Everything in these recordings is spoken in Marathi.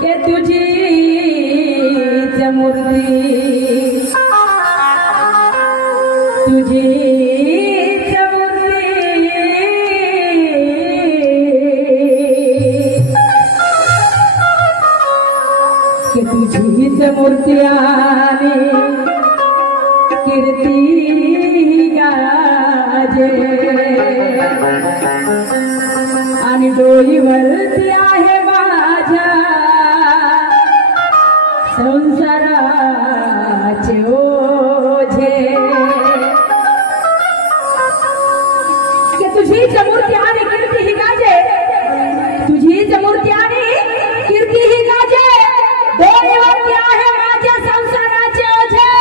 के तुझीच मूर्ती तुझीच मूर्ती के तुझीच मूर्ती आणि कीर्ती गाजे आणि डोईवरती आहे माझ्या संसाराचे ओझे की तुझीच मूर्ती आणि कीर्ती ही गाजे तुझीच मूर्ती आणि कीर्ती ही गाजे डोईवरती आहे माझ्या संसाराचे ओझे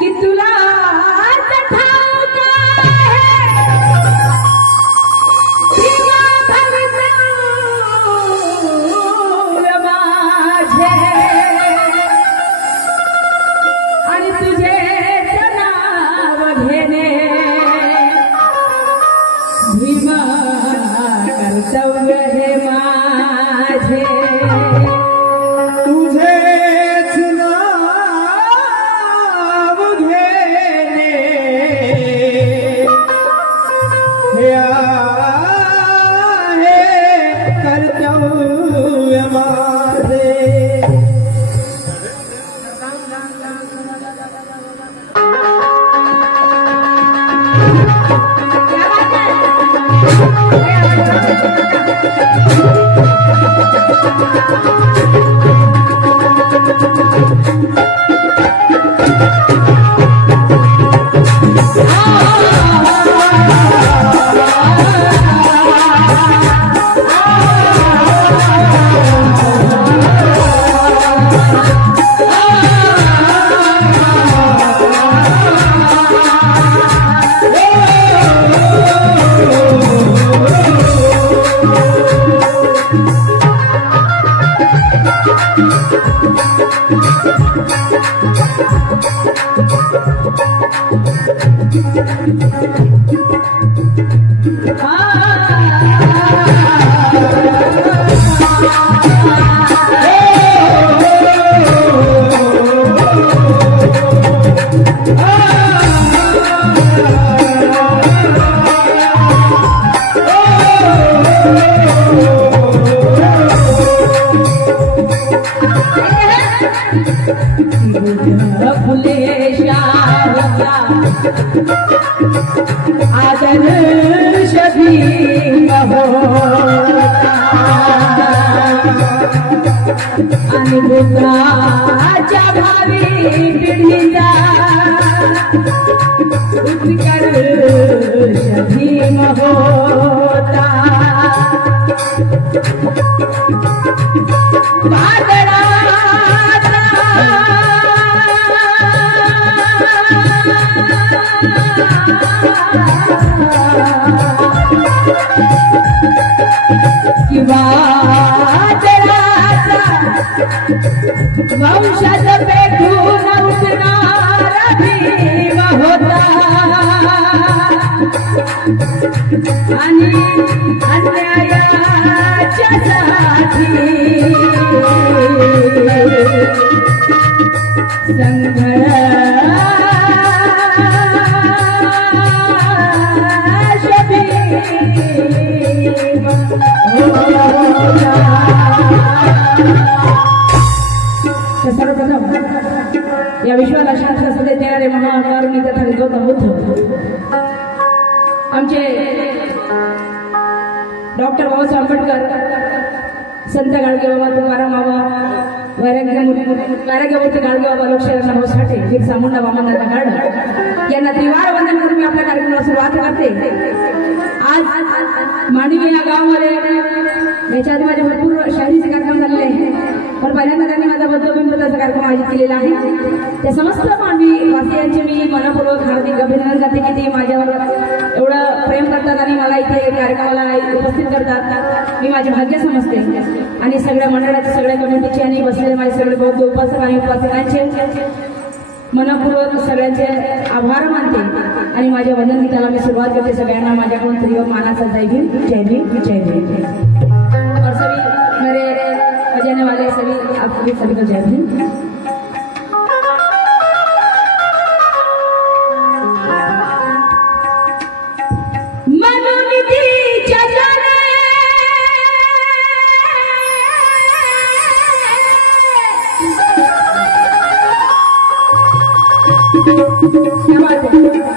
की तुला ठाऊक आणि तुझे नाव घेणे भीमा कर्तव्य हे माझे तुझेच नाव घेणे हे आहे कर्तव्य माझे आदर्श भीम होता आणि बुद्धाच्या भावी पिढीचा उत्कर्ष भीम होता वंशात पेटून उठणारा भीम होता आणि अन्यायाच्या साठी संघर्ष भीम होता। सर्वप्रथम या विश्वाला शांत संदेश देणारे महाकारुणी तथा गौतम बुद्ध आमचे डॉक्टर बाबासाहेब आंबेडकर संत गाडगे बाबा तुकाराम बाबा वैराग्यमूर्ती गाडगे बाबा लोकशाहीराव भाऊ साठे बिरसा मुंडा वामनदादा गाड यांना त्रिवार वंदन करून मी आपल्या कार्यक्रमाला सुरुवात करते। आज मांडवी या गावामध्ये याच्या आधी माझे भरपूर शाहीचे कार्यक्रम झालेले आहेत, पण पहिल्यांदा त्यांनी माझा बद्धबिंबताचा कार्यक्रम आयोजित केलेला आहे। त्या समस्त मांडवी वासियांचे मी मनपूर्वक हार्दिक अभिनंदन करते की ते माझ्यावर एवढं प्रेम करतात आणि मला इथे कार्यक्रमाला उपस्थित करतात। मी माझे भाग्य समजते आणि सगळ्या मंडळाचे सगळ्या कमिटीचे आणि बसलेले माझे सगळे बौद्ध उपासक आणि उपासकांचे मनपूर्वक सगळ्यांचे आभार मानते आणि माझ्या वंदन गीताला मी सुरुवात करते। सगळ्यांना माझ्याकडून त्रियोग मानाचा जय भीम जय भीम जय भीम। और सभी मेरे देने वाले सभी आप सभी को जय हिंद। क्या बात है?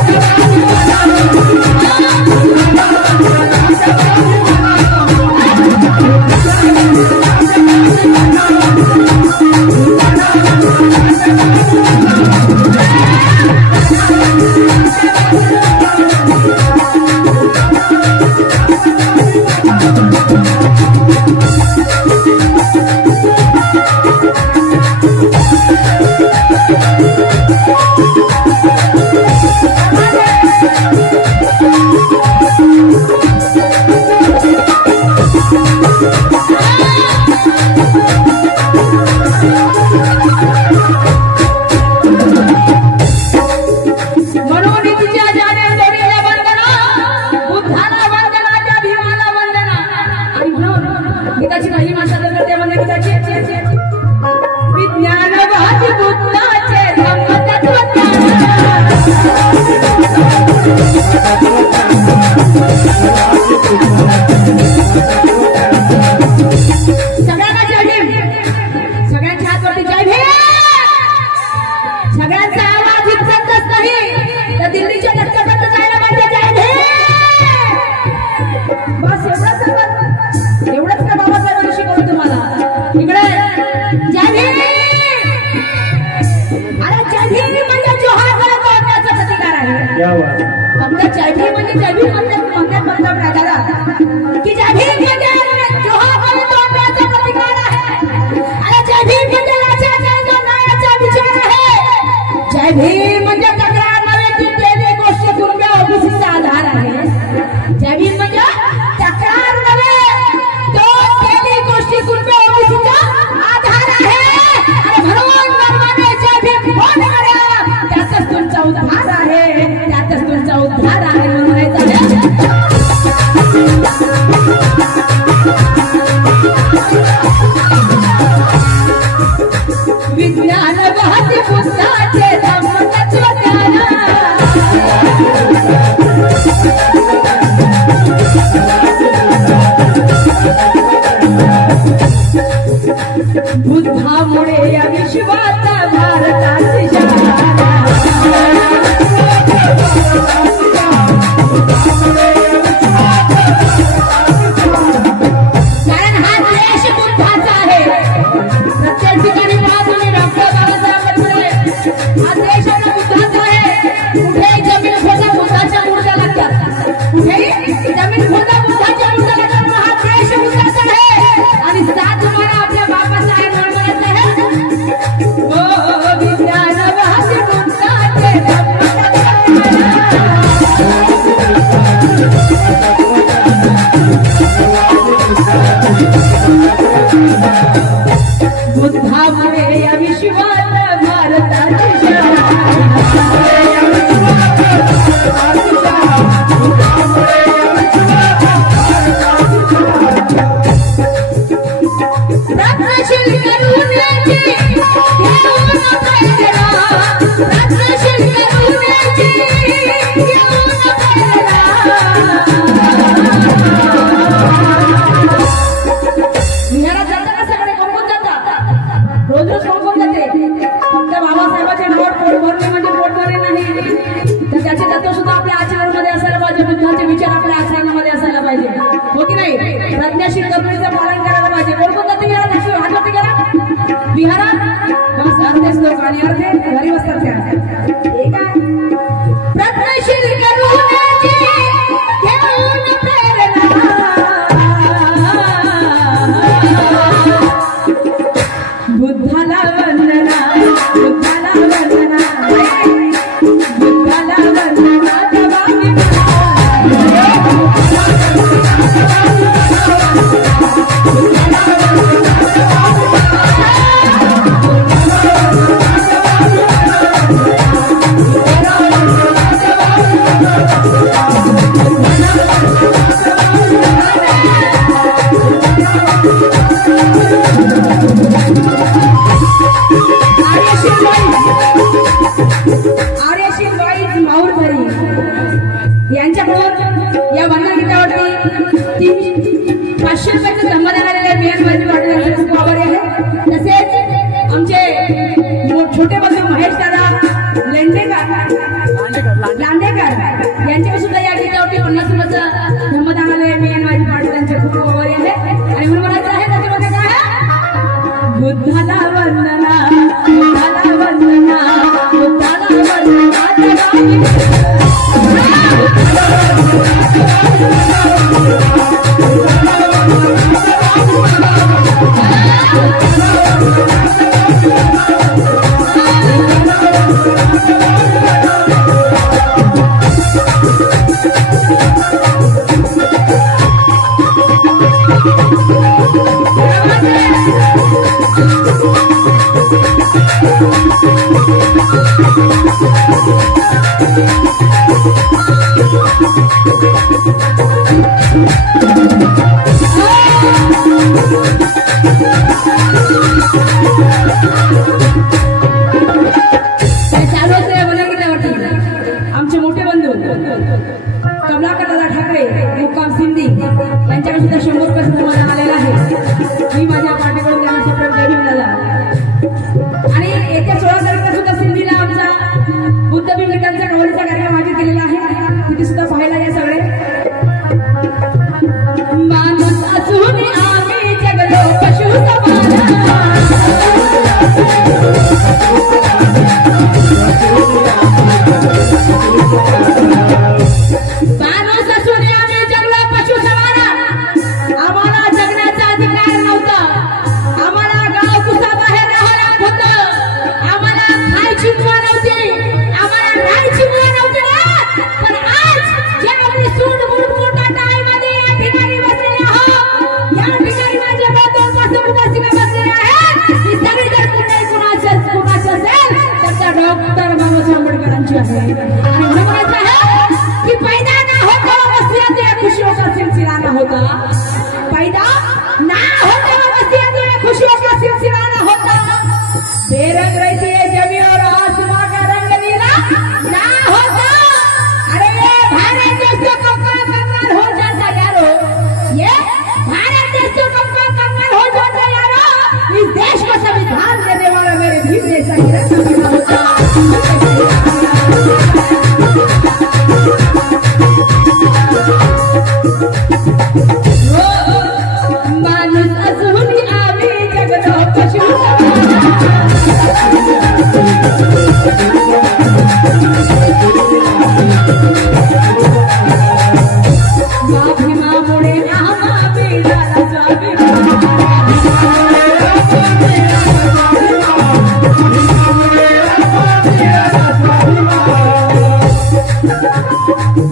Thank you. सगळ्यांना जय भीम. सगळ्यांच्या हातवरती जय भीम. सगळ्यांचा आवाज इतकंच नाही तर दिल्लीच्या धक्क्यापर्यंत जायला पाहिजे. जय भीम. बस एवढंच का बाबासाहेबांनी शिकवलं तुम्हाला. इकडे जय भीम. अरे जय भीम म्हणजे जोहार करत होण्याचा प्रतिकार आहे. फक्त जय भीम म्हणजे जय भीम म्हणतात दादा की जय भीम म्हणजे जोहार करत होण्याचा प्रतिकार आहे. अरे जय भीम म्हणजे राजाचा जो न्यायाचा विचार आहे. जय भीम म्हणजे तक्रार नव्हे ती केली गोष्ट कुटुंबा ओबीसीचा आधार आहे. जय भीम म्हणजे तक्रार नव्हे तो केली गोष्टी कुटुंबा ओबीसीचा आधार आहे. आणि म्हणून गर्वाने जय भीम बोल करा. त्यातच तुमचा उद्धार आहे. त्यातच तुमचा उद्धार आहे म्हणायचं आहे. विज्ञान वाहती बुद्धाचे धम्मतत्वज्ञान. बुद्धामुळे या विश्वात भारताची शान. कारण हा देश बुद्धाचा आहे. प्रत्येक ठिकाणी पहा तुम्ही डॉक्टर बाबासाहेब आंबेडकर हा देश आता बुद्धाचा आहे. कुठेही जमीन खोदा बुद्धाच्या मूर्त्या लागतात. कुठेही जमीन खोदा बुद्धाच्या मूर्त्या लागतात. पण हा देश बुद्धाचा आहे. आणि साथ तुम्हाला आपल्या बाबाचा आहे म्हणून म्हणायचं आहे. ओ विज्ञान वाहती बुद्धाचे बुद्धामुळे या विश्वात भारताची शान. रत्नशील करुण्याची घेऊन प्रेरणा. रत्नशील करुण्याची घेऊन प्रेरणा. विहारात जाताना सगळे कोण जातात. रोज कोण जाते. फक्त बाबासाहेबांच्या नावावर पोट भरणे म्हणजे पोट भरणे नाही तर त्याचे तत्व सुद्धा आपल्या आचरणामध्ये असायला पाहिजे. बुद्धाचे विचार आपल्या आचरणामध्ये असायला पाहिजे. हो की नाही. प्रज्ञाशील करुणेचं पालन करायला पाहिजे. कोण जाते विहारात. हातवरती करा. विहारात बस अर्धेच लोक आणि अर्धे घरी बसतात. त्या ठीक आहे. प्रज्ञाशील करुणेची घेऊन प्रेरणा. बुद्धाला वंदना. बुद्धाला वंदना. बुद्धाला वंदना. जवाबी आर्यशीलबाई माऊरधरी यांच्याकडून या वंदनगीतावरती 500 रुपयाचं धम्मदान आलेले बियाणबाजी पाटील यांचे खूप आभारी आहे. तसेच आमचे छोटे बंधू महेश दादा लांडेकर यांच्याकडे सुद्धा या गीतावरती 50 रुपयाचं धम्मदान आलेले बियाणबाजी पाटील यांचे खूप आभारी आहे. आणि म्हणून म्हणायचं आहे त्याच्यामध्ये काय आहे. बुद्धाला वंदना. बुद्धाला वंदना. बुद्धाला वंदना. आमचे मोठे बंधू कमलाकर दादा ठाकरे मुक्काम सिंधी यांच्याकडे सुद्धा 100 रुपयाचा धर्मदान आलेला आहे. मी माझ्या पार्टीकडून त्यांना सेपरेट जय भीम दादा. आणि येत्या 16 तारखेला सुद्धा सिंधीला आमचा बुद्धबिंब विठ्ठलचा कवलीचा कार्यक्रम आयोजित केलेला आहे. तिथे सुद्धा पाहायला या सगळे. माणूस असून आम्ही जगलो पशु समान. माणूस असून आम्ही जगलो पशु समान. आम्हाला जगण्याचा अधिकार नव्हता. आम्हाला गाव कुसाबाहेर राहण्यात होतं. आम्हाला खायची मुळा नव्हती. आम्हाला राहायची मुळा नव्हती ना. पण आज ज्या आम्ही सूट बूट मोठा टाळमध्ये या ठिकाणी बसलेले आहोत. या ठिकाणी माझे दोन पासून उदासीने बसलेले आहेत. ही सगळी जर कुणाची असेल तर त्या डॉक्टर बाबासाहेब आंबेडकरांची आहे. आणि म्हणायचं आहे की पैदा ना होता वसीयत या खुशियों का सिलसिला ना होता. पैदा ना होता वसीयत या खुशियों का सिलसिला ना होता. बेरंग रहती है जमी और आसमां का रंग नीला ना होता. अरे ये भारत देश तो कंगाल हो जाता यारो. ये भारत देश तो कंगाल हो जाता यारो. इस देश को संविधान देने वाला मेरे भीम जैसा ही रहता होता. माणूस असून आम्ही जगलो पशु भीमामुळे आम्हा मिळाला स्वाभिमान.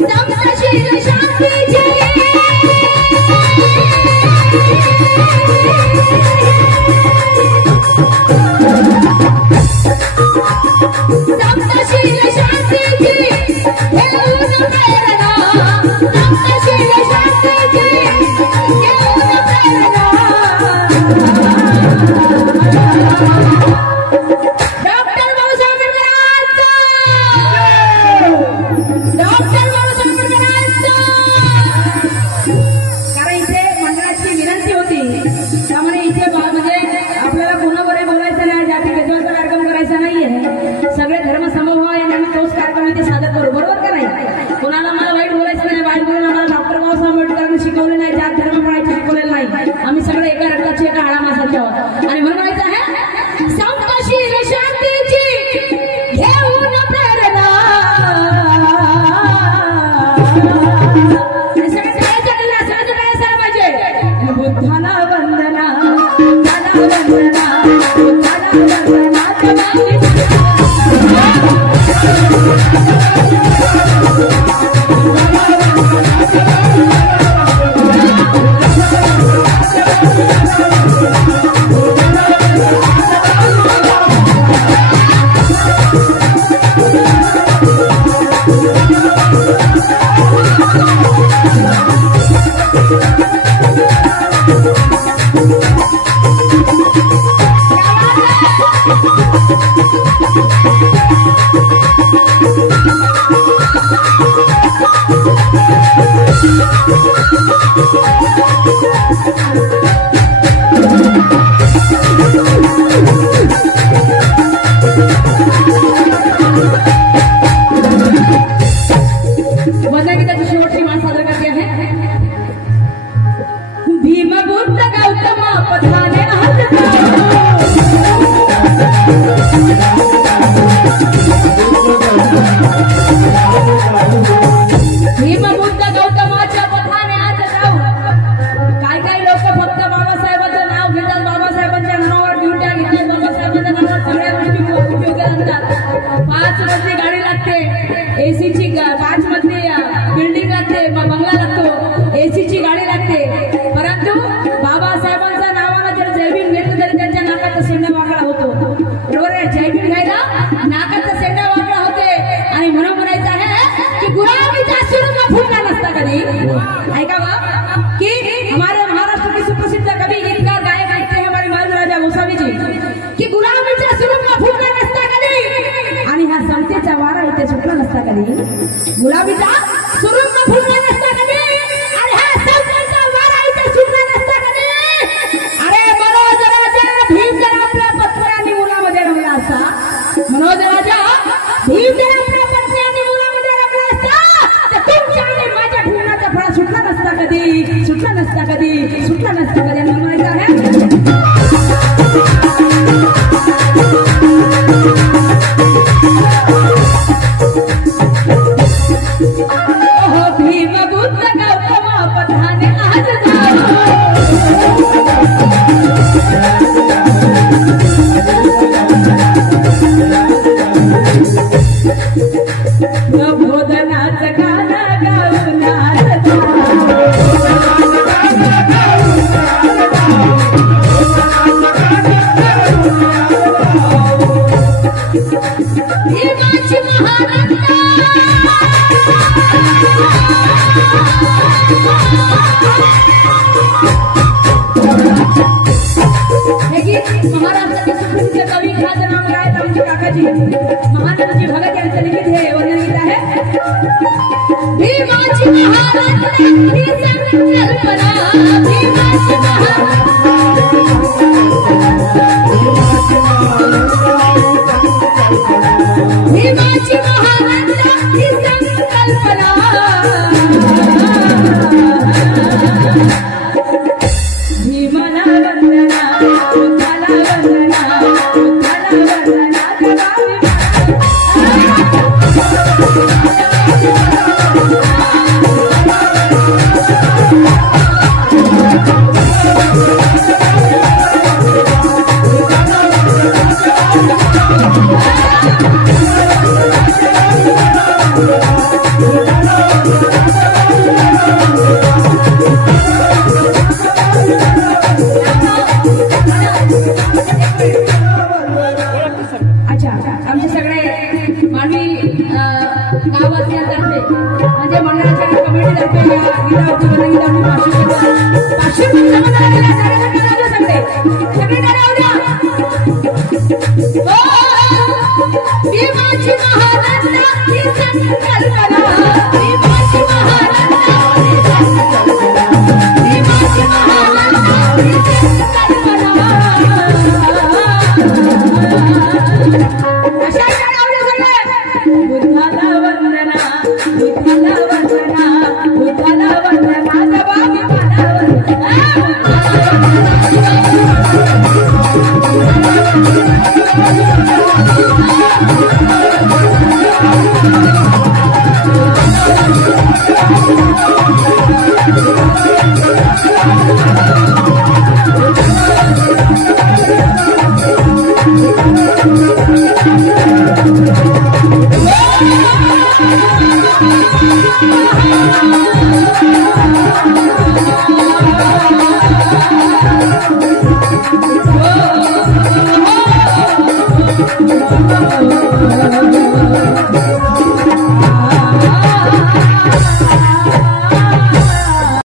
समशील शांतीची समशील शांतीची घेऊन प्रेरणा. समशील शांतीची घेऊन प्रेरणा. डॉक्टर बाबासाहेब आंबेडकरांचा. डॉक्टर बाबासाहेब आंबेडकरांचा. कारण इथे मंडळाची विनंती होती. त्यामुळे इथे म्हणजे आपल्याला कोणाबरोबर बोलायचं नाही. जाती भेदभावाचा कार्यक्रम करायचा नाहीये. सगळे धर्म समभाव आहे आणि तोच कार्यक्रम इथे सादर करू. बरोबर का नाही. कोणाला मला वाईट बोलायचं नाही. वाईट बोलून आम्हाला डॉक्टर बाबासाहेब आंबेडकरांनी शिकवले नाही. जात धर्म पळायचे शिकवलेलं नाही. आम्ही सगळे एका रक्ताचे एका हाडामासाचे आहोत. आणि म्हणून म्हणायचं आहे समशील शांतीची घेऊन प्रेरणा. सगळे करायचं नाही. असं करायला पाहिजे. बुद्धाला वंदना. बुद्धाला वंदना. बुद्धाला वंदना. वंदनिकाची शेवटची मान सादर करते आहे. भीम बुद्ध गौतम पथाने हात भीम बुद्ध गौतमाच्या पथाने हात जाऊ. काय लोक फक्त बाबासाहेबांचं नाव घेतात. बाबासाहेबांच्या नावावर ड्युट्या घेतात. बाबासाहेबांच्या नावावर सगळ्या गोष्टी उपयोगी आणतात. 5 मजली गाडी लागते. एसीची 5 मजली बिल्डिंग लागते. बंगला लागतो. एसीची गाडी लागते. परंतु बाबासाहेबांच्या नावानं जर जयभीम घेतलं तरी त्यांच्या नाकाचा शेंडा वाकडा होतो. बरोबर आहे. जयभीम घ्यायला नाकाचा शेंडा वाकडा होते. आणि म्हणून म्हणायचं आहे की गुलामीचा सुरुंग फुटला नसता कधी. ऐका की हमारे महाराष्ट्र के सुप्रसिद्ध कवि गीतकार गायक ऐकते हैं हमारे महाराजा गोसावी जी की गुलामीचा सुरुंग फुटला नसता कधी. आणि हा समतेचा वारा इथे सुटला नसता कधी. गुलामीचा कधी सुटला नसता कधी सुटला नसता कधी यांना म्हणायचं आहे महाराष्ट्राचे सुप्रसिद्ध कवी ख्यात नाम आहेत आमचे काकाजी महानंदजी भगत यांचं लिखित हे वर्णन गीत आहे भीमाची महाराष्ट्राची संकल्पना भीमाची भीमाची महाराष्ट्राची संकल्पना भीमना वंदना बुद्धाला वंदना बुद्धाला वंदना आमचे सगळे मानवी गाववासियांतर्फे म्हणजे मंडळाच्या कमिटीतर्फे गीतावरती Oh